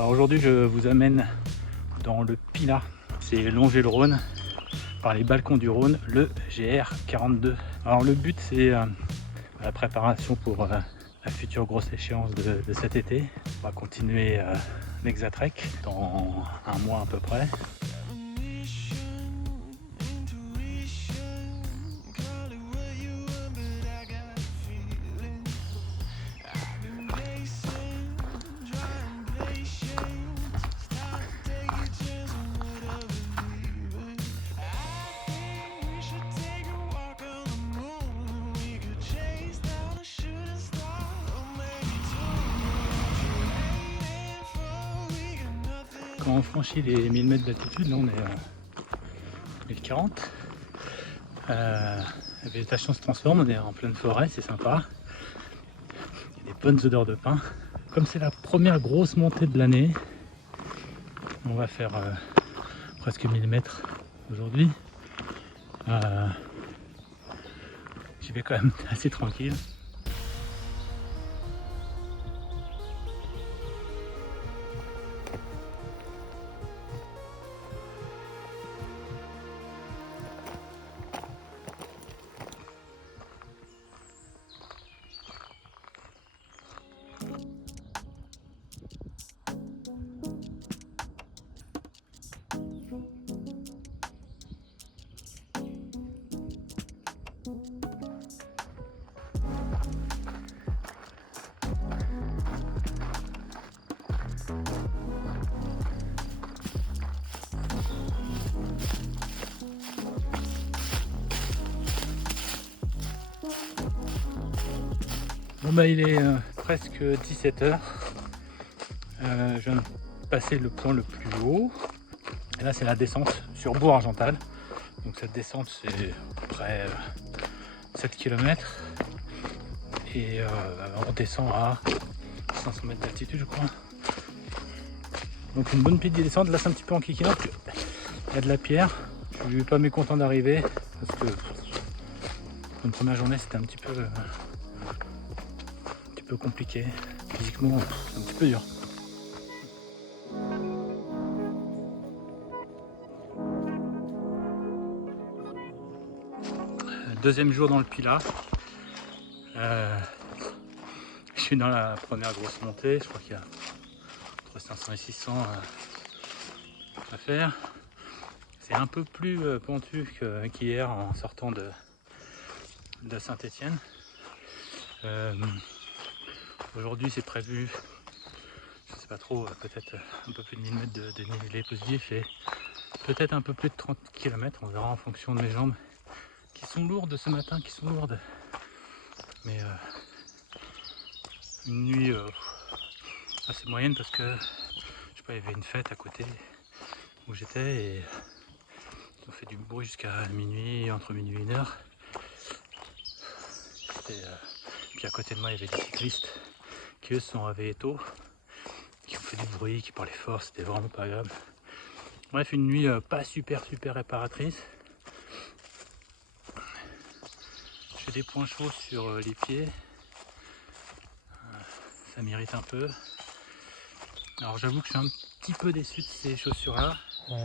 Alors aujourd'hui je vous amène dans le Pilat, c'est longer le Rhône, par les balcons du Rhône, le GR42. Alors le but c'est la préparation pour la future grosse échéance de cet été. On va continuer l'Exatrek dans un mois à peu près. Quand on franchit les 1000 mètres d'altitude, là on est à 1040. La végétation se transforme, on est en pleine forêt, c'est sympa. Il y a des bonnes odeurs de pin. Comme c'est la première grosse montée de l'année, on va faire presque 1000 mètres aujourd'hui. J'y vais quand même assez tranquille. Bon bah il est presque 17h. Je viens de passer le point le plus haut. Et là c'est la descente sur Bourg-Argental. Donc cette descente c'est à peu près 7 km. Et on descend à 500 mètres d'altitude je crois. Donc une bonne petite descente. Là c'est un petit peu enquiquinant parce qu'il y a de la pierre. Je suis pas mécontent d'arriver parce que pour une première journée c'était un petit peu compliqué. Physiquement c'est un petit peu dur. Deuxième jour dans le Pilat. Je suis dans la première grosse montée. Je crois qu'il y a entre 500 et 600 à faire. C'est un peu plus pentu qu'hier en sortant de Saint-Étienne. Aujourd'hui c'est prévu, je sais pas trop, peut-être un peu plus de 1000 mètres de dénivelé positif et peut-être un peu plus de 30 km. On verra en fonction de mes jambes qui sont lourdes ce matin, qui sont lourdes. Mais une nuit assez moyenne parce que je sais pas, il y avait une fête à côté où j'étais et ils ont fait du bruit jusqu'à minuit, entre minuit et 1h. Puis à côté de moi il y avait des cyclistes qui eux se sont réveillés tôt, qui ont fait du bruit, qui parlaient fort, c'était vraiment pas agréable. Bref, une nuit pas super réparatrice. J'ai des points chauds sur les pieds, ça m'irrite un peu. Alors j'avoue que je suis un petit peu déçu de ces chaussures là,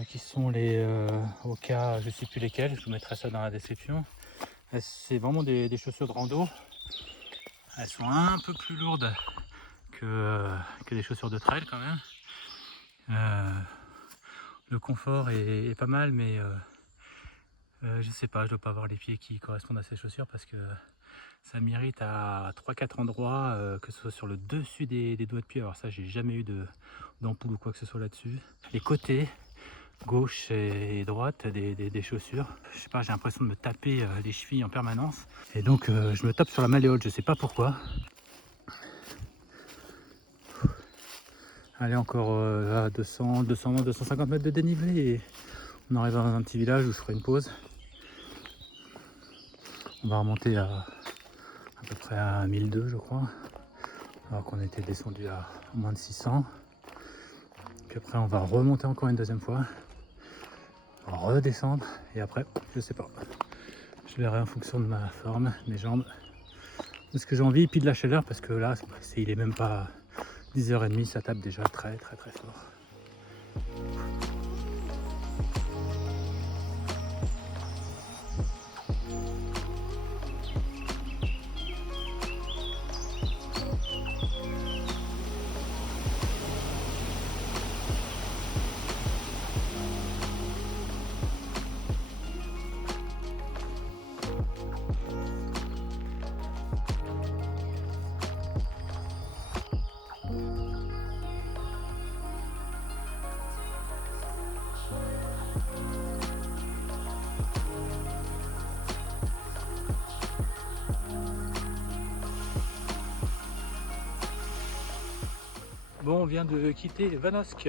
qui sont les Hoka, je sais plus lesquelles, je vous mettrai ça dans la description. C'est vraiment des chaussures de rando. Elles sont un peu plus lourdes que les chaussures de trail quand même. Le confort est pas mal, mais je sais pas, je dois pas avoir les pieds qui correspondent à ces chaussures parce que ça m'irrite à 3-4 endroits, que ce soit sur le dessus des doigts de pied. Alors ça, j'ai jamais eu d'ampoule ou quoi que ce soit là-dessus. Les côtés, gauche et droite des chaussures, je sais pas, j'ai l'impression de me taper les chevilles en permanence. Et donc je me tape sur la malléole, je sais pas pourquoi. Allez, encore à 250 mètres de dénivelé et on arrive dans un petit village où je ferai une pause. On va remonter à peu près à 1002 je crois, alors qu'on était descendu à moins de 600. Puis après on va remonter encore une deuxième fois, redescendre et après je sais pas, je verrai en fonction de ma forme, mes jambes, de ce que j'ai envie et puis de la chaleur parce que là il est même pas 10h30, ça tape déjà très très très fort. Bon, on vient de quitter Vanosque.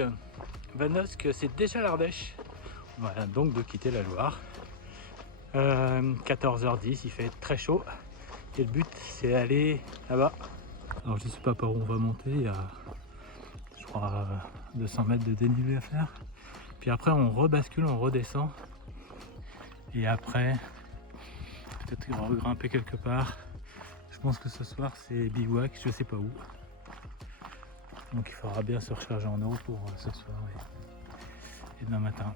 Vanosque, c'est déjà l'Ardèche. Voilà, donc de quitter la Loire. 14h10, il fait très chaud. Et le but, c'est d'aller là-bas. Alors, je ne sais pas par où on va monter. Il y a, je crois, 200 mètres de dénivelé à faire. Puis après, on rebascule, on redescend. Et après, peut-être regrimper quelque part. Je pense que ce soir, c'est bivouac, je ne sais pas où. Donc il faudra bien se recharger en eau pour ce soir et demain matin.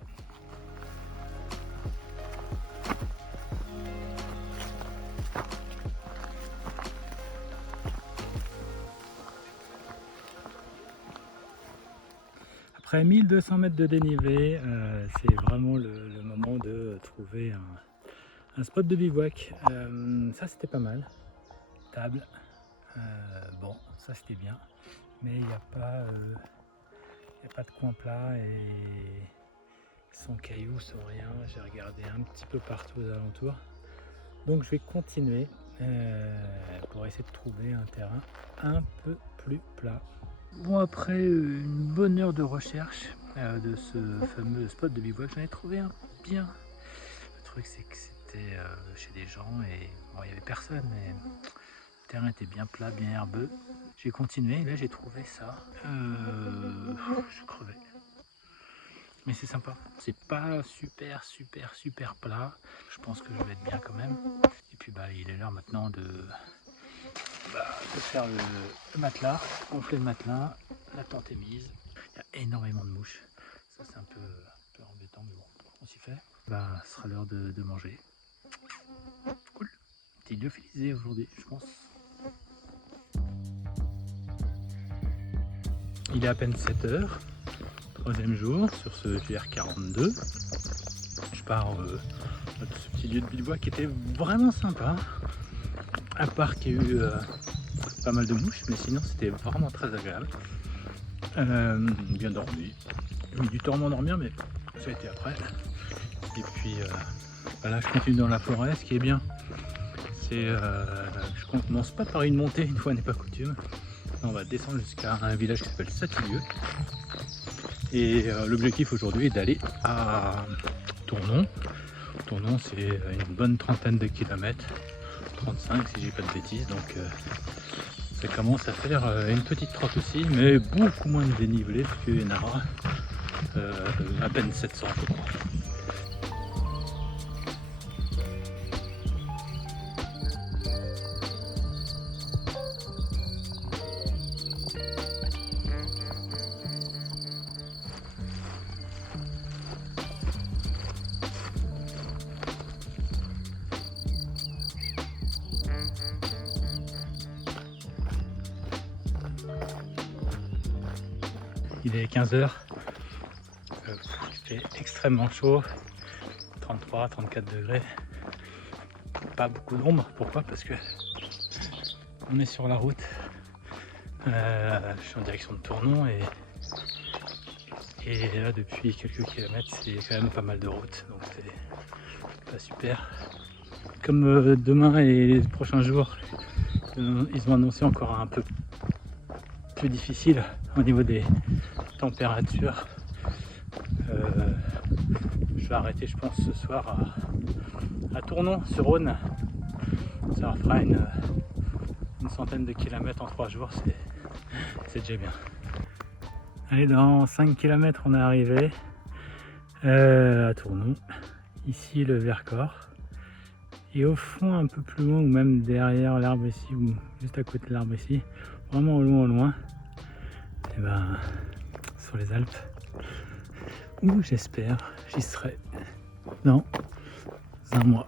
Après 1200 mètres de dénivelé, c'est vraiment le moment de trouver un spot de bivouac. Ça c'était pas mal. Table. Bon, ça c'était bien. Mais il n'y a pas de coin plat et sans cailloux, sans rien. J'ai regardé un petit peu partout aux alentours. Donc je vais continuer pour essayer de trouver un terrain un peu plus plat. Bon, après une bonne heure de recherche de ce fameux spot de bivouac, j'en ai trouvé un bien. Le truc c'est que c'était chez des gens et bon, il n'y avait personne, mais le terrain était bien plat, bien herbeux. J'ai continué et là j'ai trouvé ça. Je crevais. Mais c'est sympa. C'est pas super plat. Je pense que je vais être bien quand même. Et puis bah il est l'heure maintenant de faire le matelas, gonfler le matelas. La tente est mise. Il y a énormément de mouches. Ça c'est un peu embêtant, mais bon, on s'y fait. Bah ce sera l'heure de manger. Cool. Petit lyophilisé aujourd'hui, je pense. Il est à peine 7h, troisième jour sur ce GR42. Je pars de ce petit lieu de bivouac qui était vraiment sympa, à part qu'il y a eu pas mal de mouches, mais sinon c'était vraiment très agréable. Bien dormi, j'ai mis du temps à m'endormir, mais ça a été après. Et puis voilà, je continue dans la forêt. Ce qui est bien, c'est je commence pas par une montée, une fois n'est pas coutume. On va descendre jusqu'à un village qui s'appelle Satilieu. Et l'objectif aujourd'hui est d'aller à Tournon. Tournon, c'est une bonne trentaine de kilomètres, 35 si j'ai pas de bêtises. Donc ça commence à faire une petite trotte aussi, mais beaucoup moins de dénivelé parce qu'il y en aura à peine 700 je crois. Il est 15h, il fait extrêmement chaud, 33-34 degrés, pas beaucoup d'ombre. Pourquoi? Parce que on est sur la route, je suis en direction de Tournon et là depuis quelques kilomètres c'est quand même pas mal de route, donc c'est pas super. Comme demain et les prochains jours, ils ont annoncé encore un peu plus difficile au niveau des températures. Je vais arrêter je pense ce soir à Tournon sur Rhône. Ça fera une centaine de kilomètres en 3 jours, c'est déjà bien. Allez, dans 5 km on est arrivé à Tournon, ici le Vercors, et au fond un peu plus loin ou même derrière l'arbre ici ou juste à côté de l'arbre ici, vraiment au loin et ben, sur les Alpes, où j'espère j'y serai dans un mois.